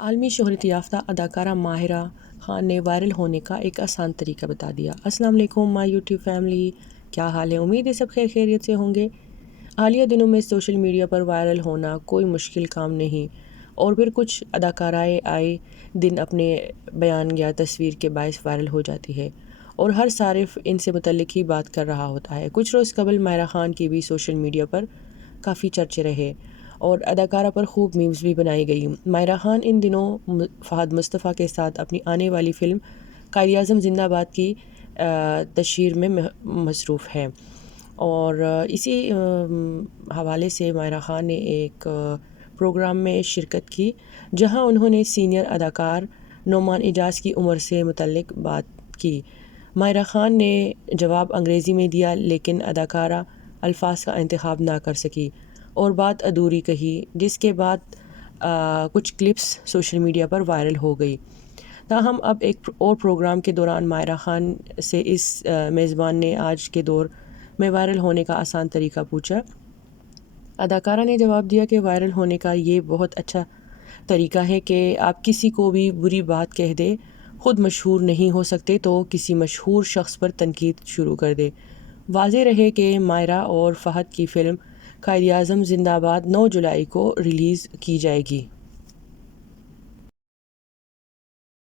عالمی شہرت یافتہ اداکارہ ماہرہ خان نے وائرل ہونے کا ایک آسان طریقہ بتا دیا۔ السلام علیکم مائی یوٹیوب فیملی، کیا حال ہے؟ امید ہے سب خیریت سے ہوں گے۔ حالیہ دنوں میں سوشل میڈیا پر وائرل ہونا کوئی مشکل کام نہیں، اور پھر کچھ اداکارائیں آئے دن اپنے بیان یا تصویر کے باعث وائرل ہو جاتی ہے، اور ہر صارف ان سے متعلق ہی بات کر رہا ہوتا ہے۔ کچھ روز قبل ماہرہ خان کی بھی سوشل میڈیا پر کافی چرچے رہے، اور اداکارہ پر خوب میمز بھی بنائی گئی۔ ماہرہ خان ان دنوں فہد مصطفیٰ کے ساتھ اپنی آنے والی فلم قائداعظم زندہ باد کی تشہیر میں مصروف ہے، اور اسی حوالے سے ماہرہ خان نے ایک پروگرام میں شرکت کی جہاں انہوں نے سینئر اداکار نعمان اعجاز کی عمر سے متعلق بات کی۔ ماہرہ خان نے جواب انگریزی میں دیا، لیکن اداکارہ الفاظ کا انتخاب نہ کر سکی اور بات ادھوری کہی، جس کے بعد کچھ کلپس سوشل میڈیا پر وائرل ہو گئی۔ تاہم اب ایک اور پروگرام کے دوران ماہرہ خان سے اس میزبان نے آج کے دور میں وائرل ہونے کا آسان طریقہ پوچھا۔ اداکارہ نے جواب دیا کہ وائرل ہونے کا یہ بہت اچھا طریقہ ہے کہ آپ کسی کو بھی بری بات کہہ دیں۔ خود مشہور نہیں ہو سکتے تو کسی مشہور شخص پر تنقید شروع کر دے۔ واضح رہے کہ ماہرہ اور فہد کی فلم قائداعظم زندہ باد 9 جولائی کو ریلیز کی جائے گی۔